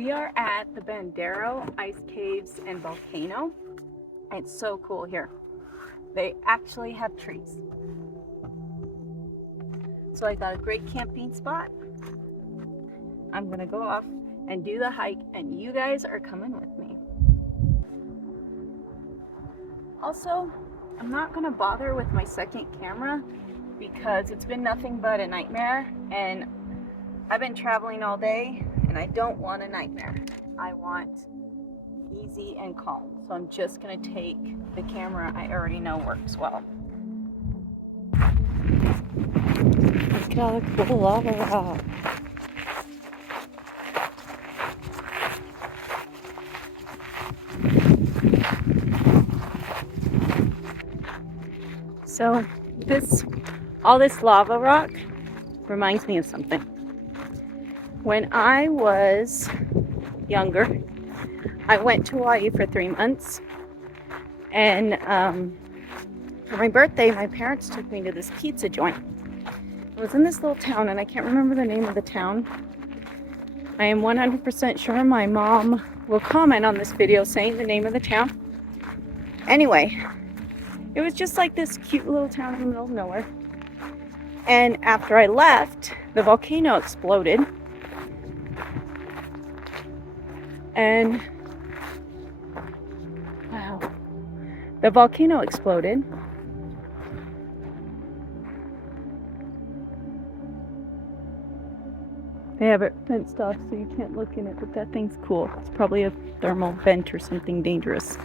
We are at the Bandera Ice Caves and Volcano. It's so cool here. They actually have trees. So I got a great camping spot. I'm gonna go off and do the hike, and you guys are coming with me. Also, I'm not gonna bother with my second camera because it's been nothing but a nightmare, and I've been traveling all day and I don't want a nightmare. I want easy and calm. So I'm just gonna take the camera I already know works well. Look at all the cool lava rock. So all this lava rock reminds me of something. When I was younger, I went to Hawaii for 3 months, and for my birthday, my parents took me to this pizza joint. It was in this little town, and I can't remember the name of the town. I am 100% sure my mom will comment on this video saying the name of the town. Anyway, it was just like this cute little town in the middle of nowhere. And after I left, the volcano exploded. And wow, the volcano exploded. They have it fenced off so you can't look in it, but that thing's cool. It's probably a thermal vent or something dangerous.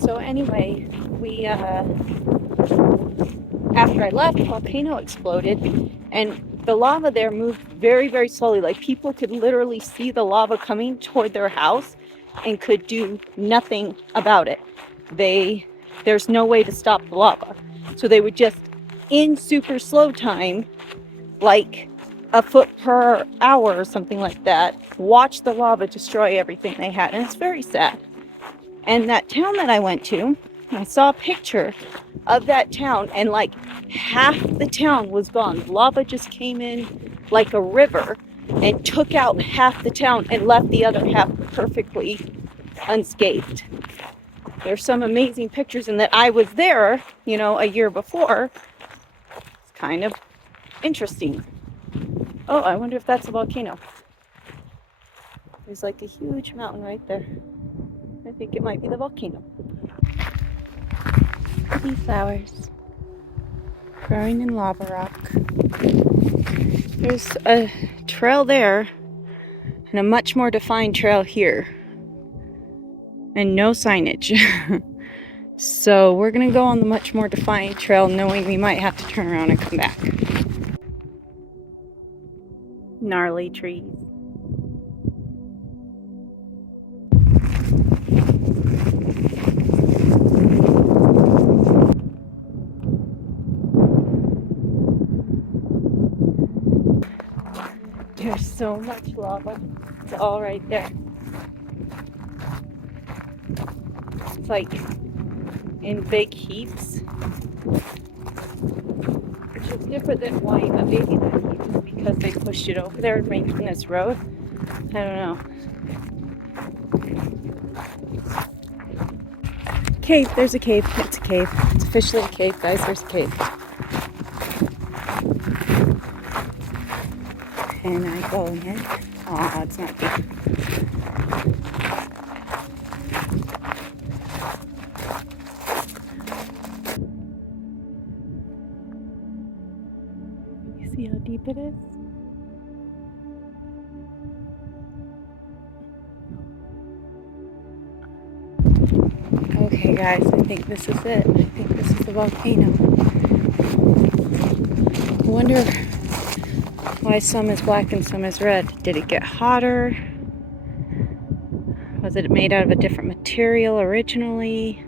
So anyway, after I left, the volcano exploded, and the lava there moved very, very slowly. Like, people could literally see the lava coming toward their house and could do nothing about it. There's no way to stop the lava. So they would just, in super slow time, like a foot per hour or something like that, watch the lava destroy everything they had. And it's very sad. And that town that I went to, I saw a picture of that town, and like half the town was gone. Lava just came in like a river and took out half the town and left the other half perfectly unscathed. There's some amazing pictures, and that I was there, a year before. It's kind of interesting. Oh, I wonder if that's a volcano. There's like a huge mountain right there. I think it might be the volcano. Pretty flowers growing in lava rock. There's a trail there and a much more defined trail here, and no signage. So we're gonna go on the much more defined trail, knowing we might have to turn around and come back. Gnarly trees. There's so much lava. It's all right there. It's like in big heaps, which is different than Hawaii, but maybe the heap is because they pushed it over there making this road. I don't know. Cave. There's a cave. It's a cave. It's officially a cave, guys. There's a cave. And I go in. Oh, it's not deep. You see how deep it is? Okay, guys, I think this is it. I think this is the volcano. I wonder why some is black and some is red. Did it get hotter? Was it made out of a different material originally?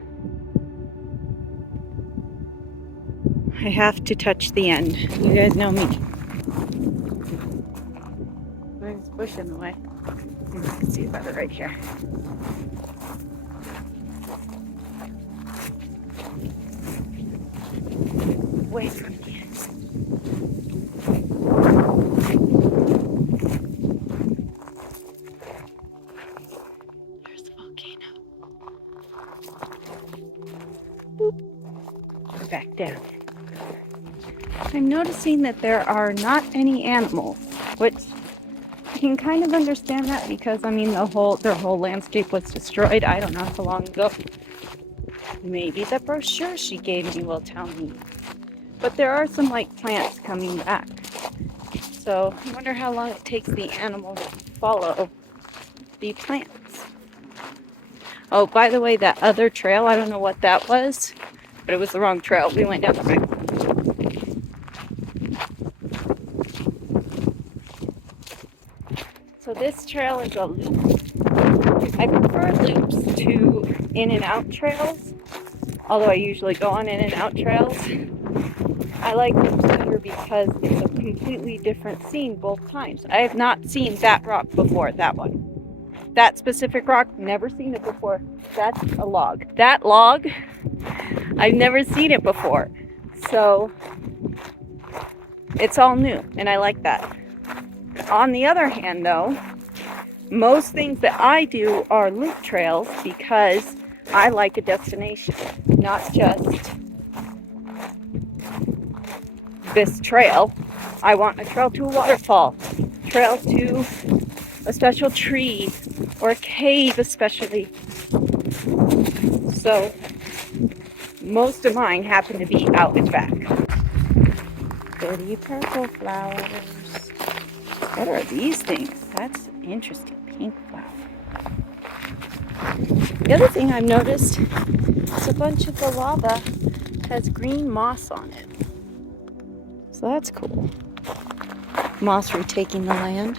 I have to touch the end. You guys know me. There's a bush in the way. You can see it better right here. Away from me. There's the volcano. Boop. Back down. I'm noticing that there are not any animals, which I can kind of understand that because I mean their whole landscape was destroyed. I don't know how long ago. Maybe the brochure she gave me will tell me. But there are some like plants coming back. So I wonder how long it takes the animals to follow the plants. Oh, by the way, that other trail, I don't know what that was, but it was the wrong trail. We went down the right one. So this trail is a loop. I prefer loops to in and out trails, although I usually go on in and out trails. I like loops better because it's a completely different scene both times. I have not seen that rock before, that one. That specific rock, never seen it before. That's a log. That log, I've never seen it before. So it's all new and I like that. On the other hand though, most things that I do are loop trails because I like a destination, not just this trail. I want a trail to a waterfall, trail to a special tree, or a cave especially. So most of mine happen to be out and back. Pretty purple flowers. What are these things? That's interesting. Pink flower. The other thing I've noticed is a bunch of the lava has green moss on it. So that's cool. Moss retaking the land.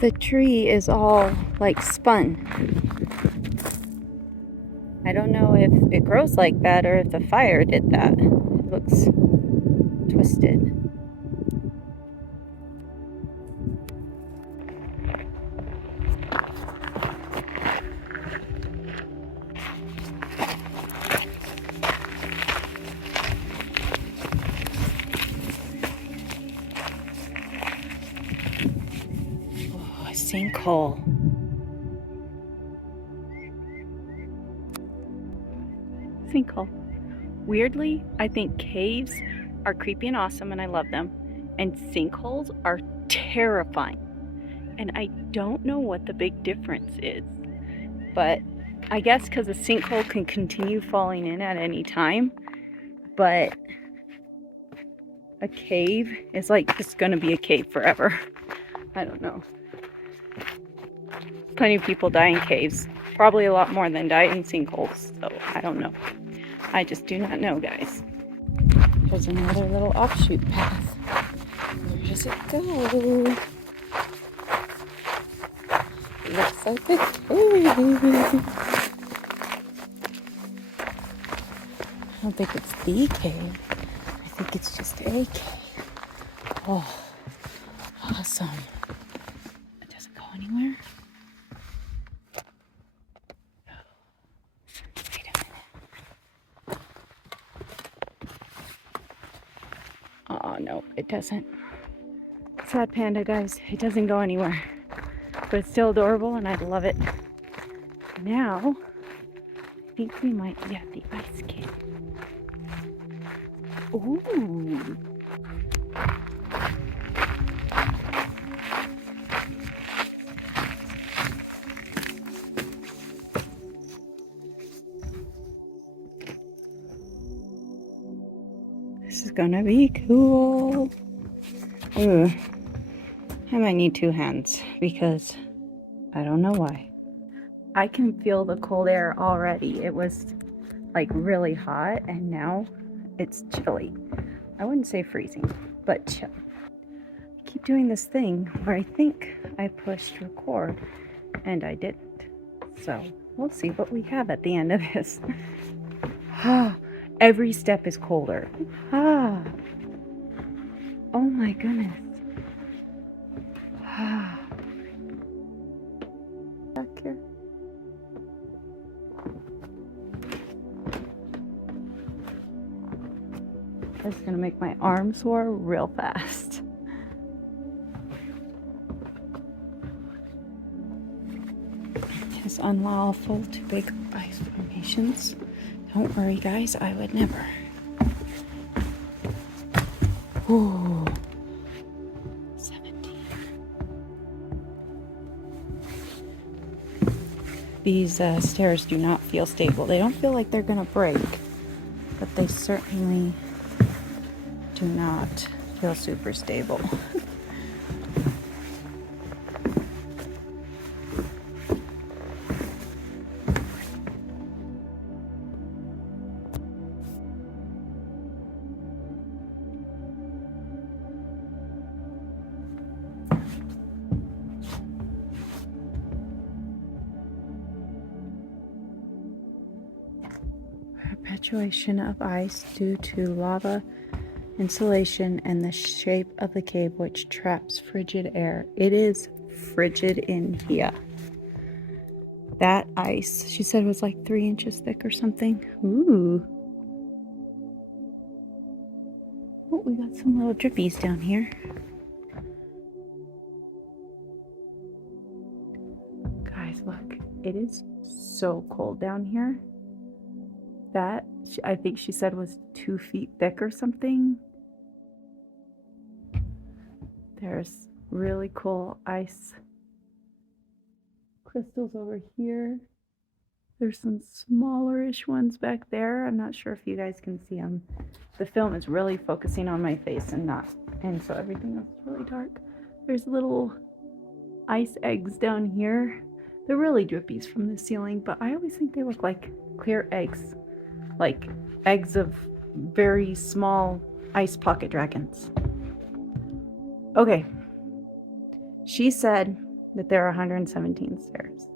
The tree is all like spun. I don't know if it grows like that or if the fire did that. It looks twisted. Oh, a sinkhole. Sinkhole. Weirdly, I think caves are creepy and awesome and I love them. And sinkholes are terrifying. And I don't know what the big difference is. But I guess because a sinkhole can continue falling in at any time. But a cave is like just gonna be a cave forever. I don't know. Plenty of people die in caves. Probably a lot more than die in sinkholes. So I don't know. I just do not know, guys. There's another little offshoot path. Where does it go? Looks like a cave. I don't think it's the cave. I think it's just a cave. Oh, awesome. It doesn't go anywhere. Wait a minute. Oh, no, it doesn't. Sad panda, guys. It doesn't go anywhere. But it's still adorable and I love it. Now, I think we might be at the ice cave. Ooh. This is gonna be cool. Ooh. I might need two hands because I don't know why. I can feel the cold air already. It was like really hot and now it's chilly. I wouldn't say freezing, but chill. I keep doing this thing where I think I pushed record and I didn't. So we'll see what we have at the end of this. Every step is colder. Oh my goodness. Back here. That's gonna make my arm sore real fast. It is unlawful to bake ice formations. Don't worry, guys, I would never. Ooh. 17. These stairs do not feel stable. They don't feel like they're gonna break, but they certainly do not feel super stable. Perpetuation of ice due to lava insulation and the shape of the cave, which traps frigid air. It is frigid in here. That ice, she said, was like 3 inches thick or something. Ooh. Oh, we got some little drippies down here. Guys, look. It is so cold down here. That, I think she said, was 2 feet thick or something. There's really cool ice crystals over here. There's some smallerish ones back there. I'm not sure if you guys can see them. The film is really focusing on my face and so everything else is really dark. There's little ice eggs down here. They're really drippies from the ceiling, but I always think they look like clear eggs. Like eggs of very small ice pocket dragons. Okay. She said that there are 117 stairs.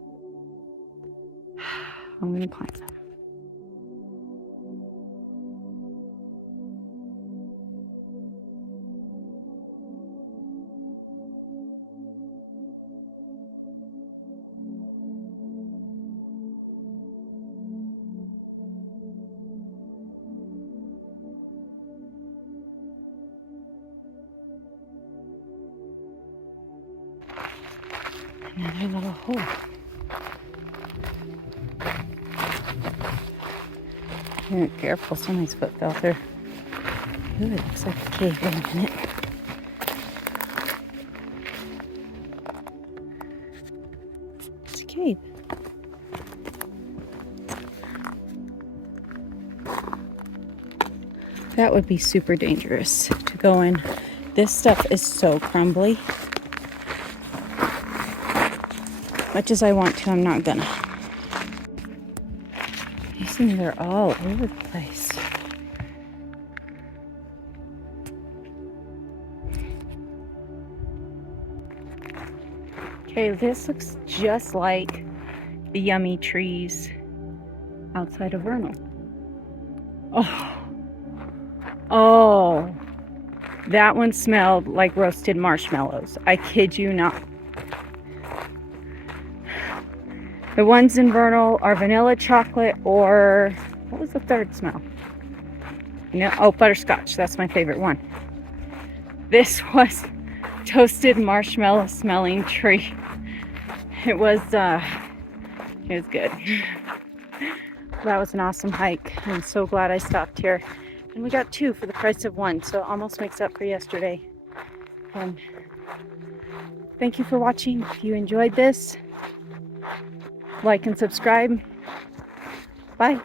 I'm going to climb them. Another little hole. Careful, somebody's foot fell through. Ooh, it looks like a cave. Wait a minute. It's a cave. That would be super dangerous to go in. This stuff is so crumbly. Much as I want to, I'm not gonna. These things are all over the place. Okay, this looks just like the yummy trees outside of Vernal. Oh, that one smelled like roasted marshmallows. I kid you not. The ones in Vernal are vanilla chocolate or, what was the third smell? Oh, butterscotch. That's my favorite one. This was toasted marshmallow smelling tree. It was good. That was an awesome hike. I'm so glad I stopped here. And we got 2 for the price of 1, so it almost makes up for yesterday. Thank you for watching. If you enjoyed this, like and subscribe. Bye.